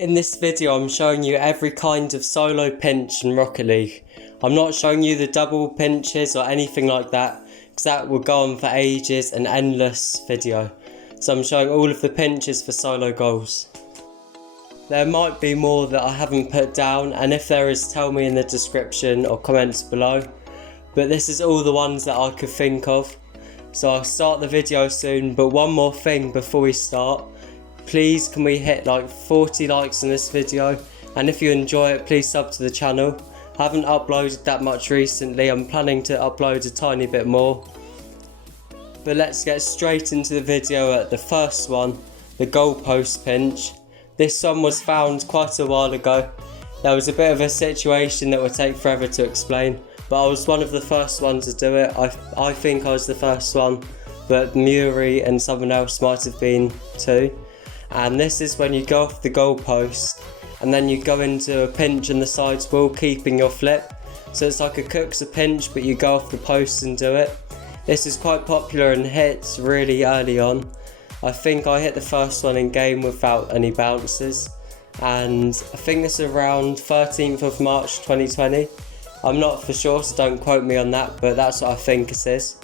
In this video I'm showing you every kind of solo pinch in Rocket League. I'm not showing you the double pinches or anything like that, because that will go on for ages, an endless video. So I'm showing all of the pinches for solo goals. There might be more that I haven't put down, and if there is, tell me in the description or comments below. But this is all the ones that I could think of. So I'll start the video soon, but one more thing before we start. Please can we hit like 40 likes in this video, and if you enjoy it, please sub to the channel. I haven't uploaded that much recently, I'm planning to upload a tiny bit more. But let's get straight into the video at the first one, the goalpost pinch. This one was found quite a while ago. There was a bit of a situation that would take forever to explain, but I was one of the first ones to do it. I think I was the first one, but Muri and someone else might have been too. And this is when you go off the goalpost and then you go into a pinch in the sides wall, keeping your flip. So it's like a KUXIR pinch, but you go off the post and do it. This is quite popular and hits really early on. I think I hit the first one in game without any bounces, and I think this is around 13th of March 2020. I'm not for sure, so don't quote me on that, but that's what I think it is.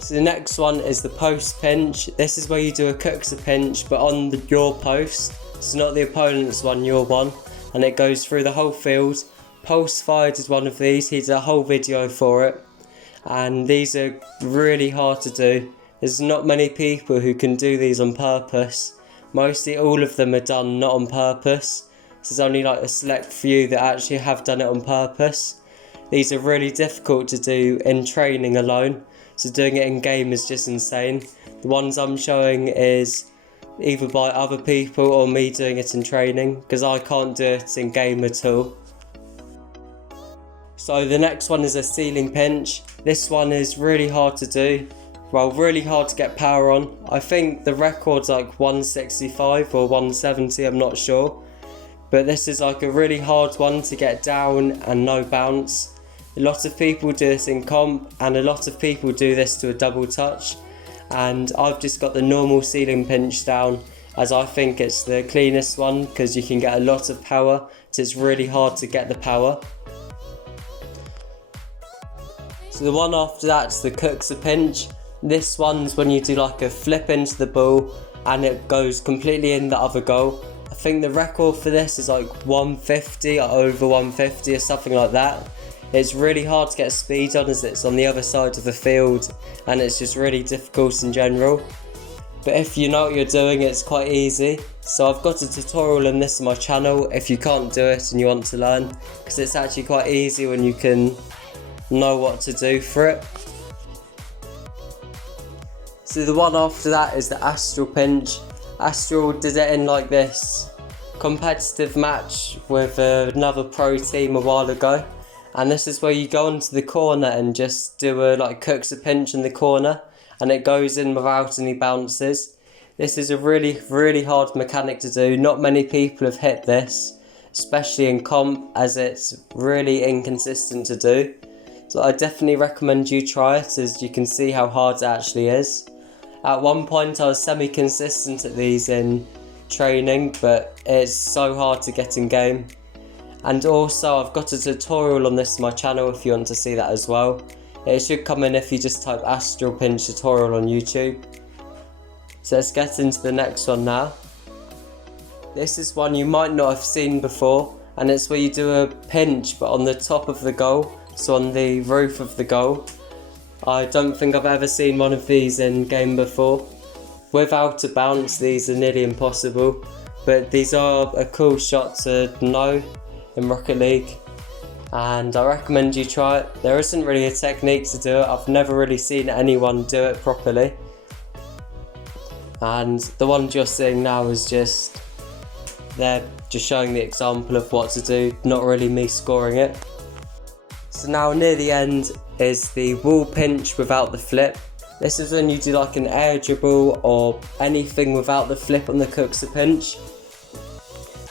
So the next one is the post pinch. This is where you do a KUXIR pinch, but on your post. So not the opponent's one, your one. And it goes through the whole field. Pulse Fired is one of these. He did a whole video for it. And these are really hard to do. There's not many people who can do these on purpose. Mostly all of them are done not on purpose. So there's only like a select few that actually have done it on purpose. These are really difficult to do in training alone. So doing it in game is just insane. The ones I'm showing is either by other people or me doing it in training, because I can't do it in game at all. So the next one is a ceiling pinch. This one is really hard to do. Well, really hard to get power on. I think the record's like 165 or 170, I'm not sure. But this is like a really hard one to get down and no bounce. A lot of people do this in comp, and a lot of people do this to a double touch. And I've just got the normal ceiling pinch down, as I think it's the cleanest one, because you can get a lot of power, so it's really hard to get the power. So the one after that's the KUXIR pinch. This one's when you do like a flip into the ball and it goes completely in the other goal. I think the record for this is like 150 or over 150 or something like that. It's really hard to get speed on, as it's on the other side of the field, and it's just really difficult in general. But if you know what you're doing, it's quite easy. So I've got a tutorial on this on my channel if you can't do it and you want to learn, because it's actually quite easy when you can know what to do for it. So the one after that is the AZTRAL pinch. AZTRAL did it in like this competitive match with another pro team a while ago. And this is where you go into the corner and just do a like KUXIR pinch in the corner, and it goes in without any bounces. This is a really hard mechanic to do. Not many people have hit this, especially in comp, as it's really inconsistent to do. So I definitely recommend you try it, as you can see how hard it actually is. At one point I was semi-consistent at these in training, but it's so hard to get in game. And also I've got a tutorial on this on my channel if you want to see that as well. It should come in if you just type AZTRAL pinch tutorial on YouTube. So let's get into the next one now. This is one you might not have seen before, and it's where you do a pinch but on the top of the goal, so on the roof of the goal. I don't think I've ever seen one of these in game before. Without a bounce, these are nearly impossible, but these are a cool shot to know in Rocket League, and I recommend you try it. There isn't really a technique to do it. I've never really seen anyone do it properly, and the ones you're seeing now is just, they're just showing the example of what to do, not really me scoring it. So now near the end is the wall pinch without the flip. This is when you do like an air dribble or anything without the flip on the KUXIR pinch.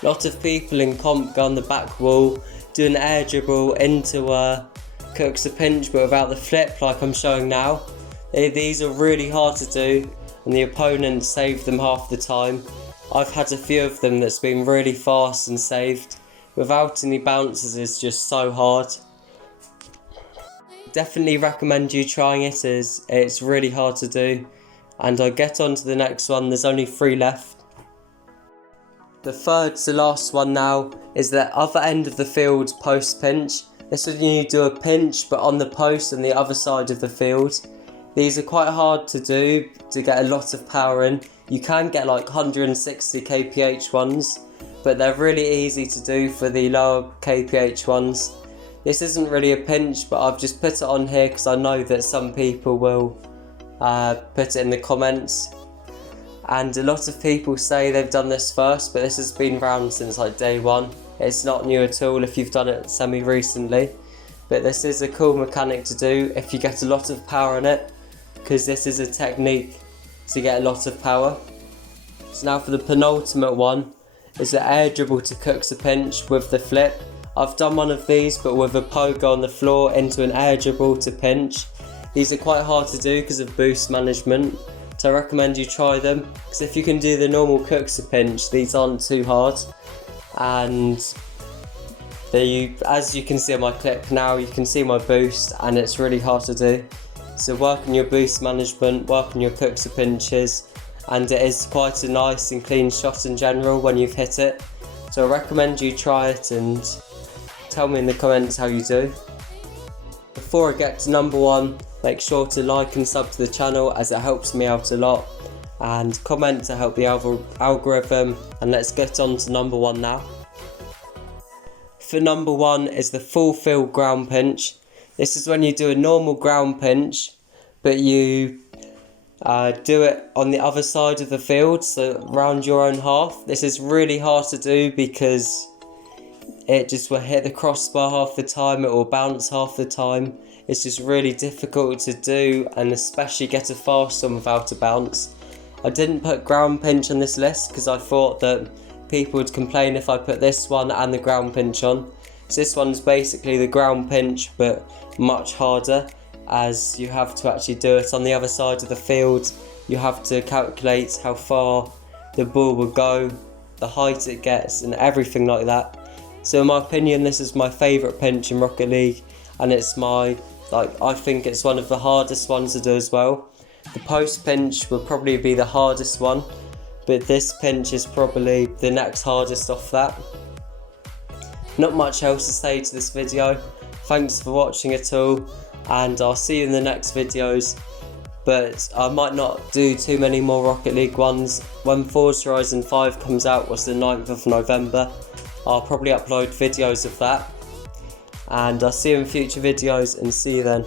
A lot of people in comp go on the back wall, do an air dribble into a KUXIR pinch but without the flip, like I'm showing now. These are really hard to do, and the opponents save them half the time. I've had a few of them that's been really fast and saved. Without any bounces is just so hard. Definitely recommend you trying it, as it's really hard to do. And I'll get on to the next one, there's only 3 left. The third to last one now is the other end of the field post pinch. This is when you do a pinch but on the post on the other side of the field. These are quite hard to do to get a lot of power in. You can get like 160 kph ones, but they're really easy to do for the lower kph ones. This isn't really a pinch, but I've just put it on here because I know that some people will put it in the comments. And a lot of people say they've done this first, but this has been around since like day one. It's not new at all if you've done it semi-recently. But this is a cool mechanic to do if you get a lot of power in it, because this is a technique to get a lot of power. So now for the penultimate one is the air dribble to KUXIR pinch with the flip. I've done one of these but with a pogo on the floor into an air dribble to pinch. These are quite hard to do because of boost management, so I recommend you try them, because if you can do the normal KUXIR pinch, these aren't too hard. And as you can see on my clip now, you can see my boost and it's really hard to do. So work on your boost management, work on your KUXIR pinches, and it is quite a nice and clean shot in general when you've hit it. So I recommend you try it and tell me in the comments how you do. Before I get to number 1, make sure to like and sub to the channel, as it helps me out a lot, and comment to help the algorithm. And let's get on to number 1 now. For number 1 is the full field ground pinch. This is when you do a normal ground pinch, but you do it on the other side of the field, so around your own half. This is really hard to do because it just will hit the crossbar half the time, it will bounce half the time. It's just really difficult to do, and especially get a fast one without a bounce. I didn't put ground pinch on this list because I thought that people would complain if I put this one and the ground pinch on. So this one's basically the ground pinch but much harder, as you have to actually do it on the other side of the field. You have to calculate how far the ball will go, the height it gets, and everything like that. So in my opinion, this is my favourite pinch in Rocket League, and it's I think it's one of the hardest ones to do as well. The post pinch will probably be the hardest one, but this pinch is probably the next hardest off that. Not much else to say to this video. Thanks for watching it all, and I'll see you in the next videos. But I might not do too many more Rocket League ones. When Forza Horizon 5 comes out, was the 9th of November, I'll probably upload videos of that. And I'll see you in future videos, and see you then.